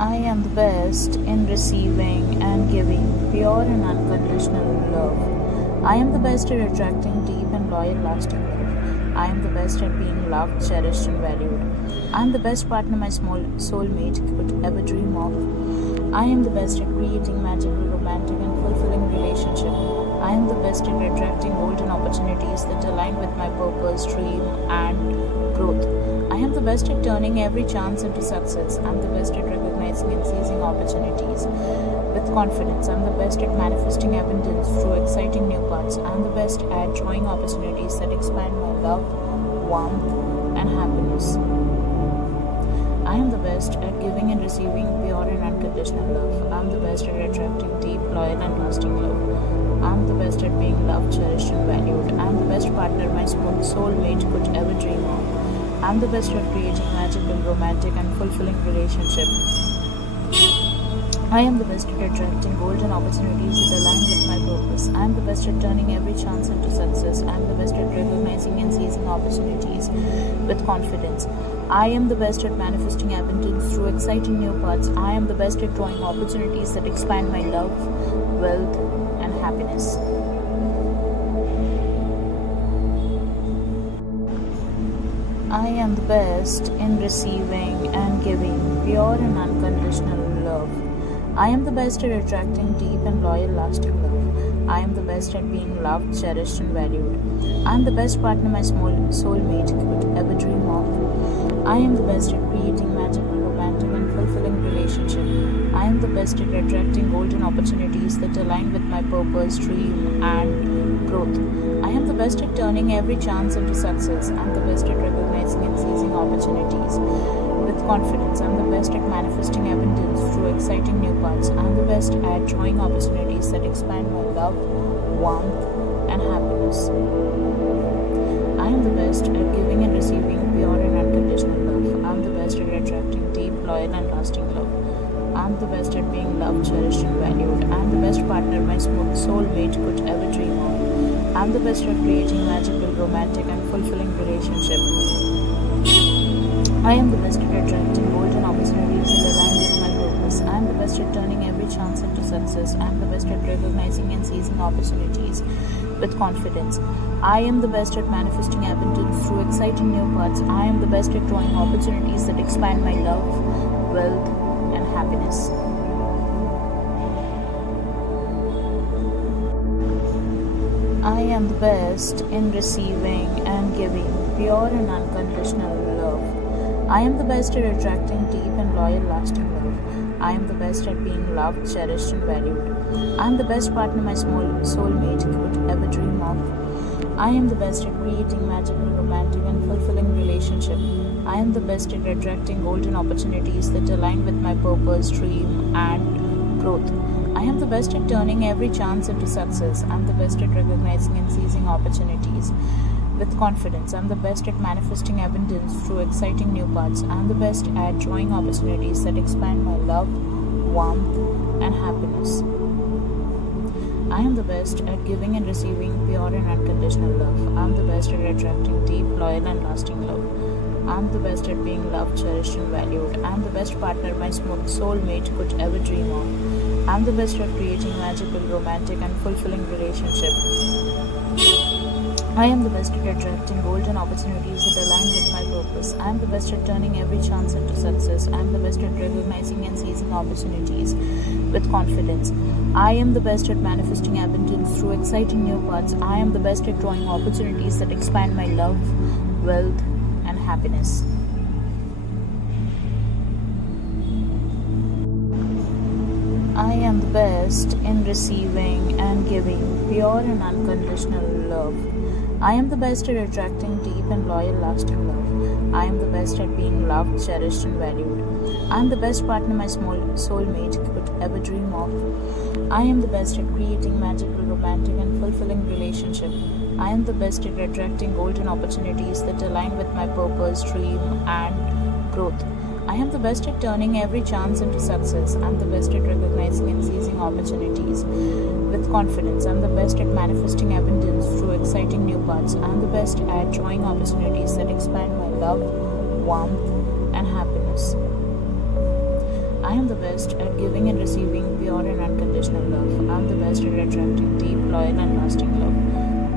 I am the best in receiving and giving pure and unconditional love. I am the best at attracting deep and loyal, lasting love. I am the best at being loved, cherished, and valued. I am the best partner my small soulmate could ever dream of. I am the best at creating magical, romantic, and fulfilling relationship. I am the best at attracting golden opportunities that align with my purpose, dream, and growth. I am the best at turning every chance into success. I am the best at recognizing and seizing opportunities with confidence. I am the best at manifesting abundance through exciting new paths. I am the best at drawing opportunities that expand my love, warmth, and happiness. I am the best at giving and receiving pure and unconditional love. I am the best at attracting deep, loyal, and lasting love. I am the best at being loved, cherished, and valued. I am the best partner my soulmate could ever dream of. I am the best at creating magical, romantic, and fulfilling relationship. I am the best at attracting golden opportunities that align with my purpose. I am the best at turning every chance into success. I am the best at recognizing and seizing opportunities with confidence. I am the best at manifesting abundance through exciting new paths. I am the best at drawing opportunities that expand my love, wealth, and happiness. I am the best in receiving and giving pure and unconditional love. I am the best at attracting deep and loyal, lasting love. I am the best at being loved, cherished, and valued. I am the best partner my soulmate could ever dream of. I am the best at creating magical, romantic, and fulfilling relationship. I am the best at attracting golden opportunities that align with my purpose, dream, and growth. I am the best at turning every chance into success. I am the best at recognizing and seizing opportunities with confidence. I am the best at manifesting abundance through exciting new paths. I am the best at drawing opportunities that expand my love, warmth, and happiness. I am the best at giving and receiving pure and unconditional love. I am the best at attracting deep, loyal, and lasting love. I am the best at being loved, cherished, and valued. I am the best partner my soulmate could ever dream of. I am the best at creating magical, romantic, and fulfilling relationship. I am the best at attracting golden opportunities that align with my purpose. I am the best at turning every chance into success. I am the best at recognizing and seizing opportunities with confidence. I am the best at manifesting abundance through exciting new paths. I am the best at drawing opportunities that expand my love, wealth, and happiness. I am the best in receiving and giving pure and unconditional love. I am the best at attracting deep and loyal, lasting love. I am the best at being loved, cherished, and valued. I am the best partner my soulmate could ever dream of. I am the best at creating magical, romantic, and fulfilling relationship. I am the best at attracting golden opportunities that align with my purpose, dream, and growth. I am the best at turning every chance into success. I am the best at recognizing and seizing opportunities with confidence. I am the best at manifesting abundance through exciting new paths. I am the best at drawing opportunities that expand my love, warmth, and happiness. I am the best at giving and receiving pure and unconditional love. I am the best at attracting deep, loyal, and lasting love. I am the best at being loved, cherished, and valued. I am the best partner my soulmate could ever dream of. I am the best at creating magical, romantic, and fulfilling relationship. I am the best at attracting golden opportunities that align with my purpose. I am the best at turning every chance into success. I am the best at recognizing and seizing opportunities with confidence. I am the best at manifesting abundance through exciting new paths. I am the best at drawing opportunities that expand my love, wealth, and happiness. I am the best in receiving and giving pure and unconditional love. I am the best at attracting deep and loyal, lasting love. I am the best at being loved, cherished, and valued. I am the best partner my soulmate could ever dream of. I am the best at creating magical, romantic, and fulfilling relationship. I am the best at attracting golden opportunities that align with my purpose, dream, and growth. I am the best at turning every chance into success. I am the best at recognizing and seizing opportunities with confidence. I am the best at manifesting abundance through exciting new paths. I am the best at drawing opportunities that expand my love, warmth, and happiness. I am the best at giving and receiving pure and unconditional love. I am the best at attracting deep, loyal, and lasting love.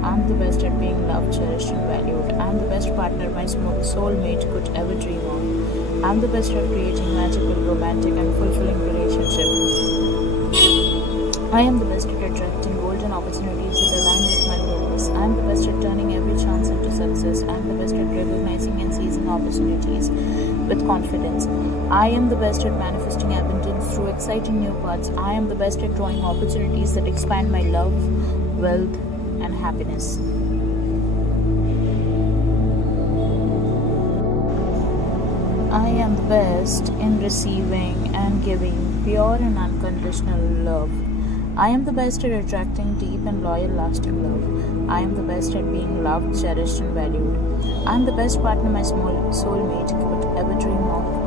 I am the best at being loved, cherished, and valued. I am the best partner my soulmate could ever dream of. I am the best at creating magical, romantic, and fulfilling relationships. I am the best at attracting golden opportunities that align with my purpose. I am the best at turning every chance into success. I am the best at recognizing and seizing opportunities with confidence. I am the best at manifesting abundance through exciting new paths. I am the best at drawing opportunities that expand my love, wealth, and happiness. I am the best in receiving and giving pure and unconditional love. I am the best at attracting deep and loyal, lasting love. I am the best at being loved, cherished, and valued. I am the best partner my soulmate could ever dream of.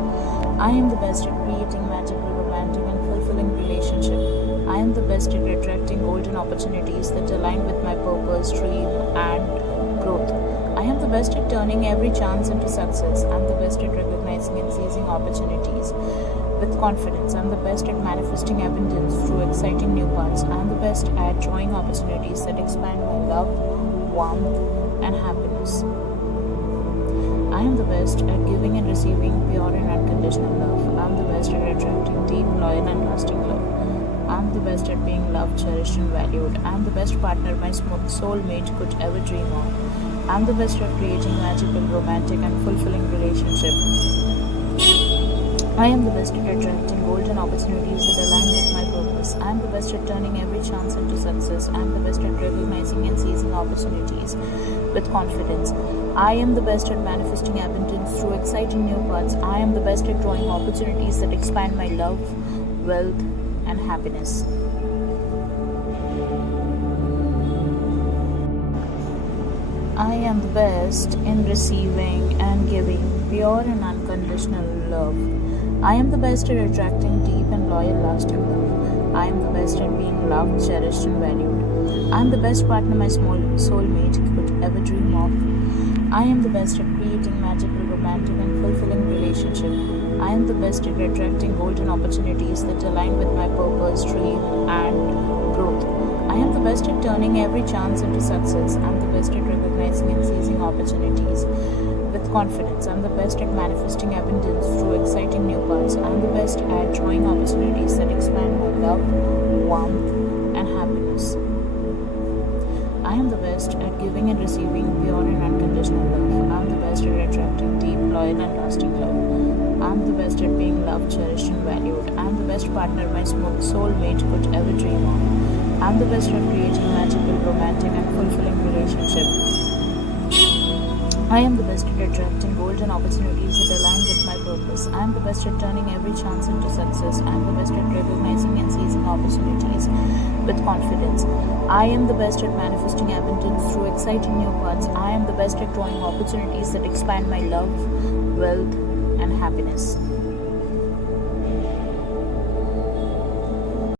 I am the best at creating magical, romantic, and fulfilling relationships. I am the best at attracting golden opportunities that align with my purpose, dream, and growth. I am the best at turning every chance into success. I am the best at recognizing and seizing opportunities with confidence. I am the best at manifesting abundance through exciting new paths. I am the best at drawing opportunities that expand my love, warmth, and happiness. I am the best at giving and receiving pure and unconditional love. I am the best at attracting deep, loyal, and lasting love. I am the best at being loved, cherished, and valued. I am the best partner my soulmate could ever dream of. I am the best at creating magical, romantic, and fulfilling relationships. I am the best at attracting golden opportunities that align with my purpose. I am the best at turning every chance into success. I am the best at recognizing and seizing opportunities with confidence. I am the best at manifesting abundance through exciting new paths. I am the best at drawing opportunities that expand my love, wealth, and happiness. I am the best in receiving and giving pure and unconditional love. I am the best at attracting deep and loyal, lasting love. I am the best at being loved, cherished, and valued. I am the best partner my soulmate could ever dream of. I am the best at creating magical, romantic, and fulfilling relationships. I am the best at attracting golden opportunities that align with my purpose, dream, and growth. I am the best at turning every chance into success. I am the best at recognizing and seizing opportunities with confidence. I am the best at manifesting abundance through exciting new paths. I am the best at drawing opportunities that expand my love, warmth, and happiness. I am the best at giving and receiving pure and unconditional love. I am the best at attracting deep, loyal, and lasting love. I am the best at being loved, cherished, and valued. I am the best partner my soulmate could ever dream of. I am the best at creating magical, romantic, and fulfilling relationships. I am the best at attracting golden opportunities that align with my purpose. I am the best at turning every chance into success. I am the best at recognizing and seizing opportunities with confidence. I am the best at manifesting abundance through exciting new paths. I am the best at drawing opportunities that expand my love, wealth, and happiness.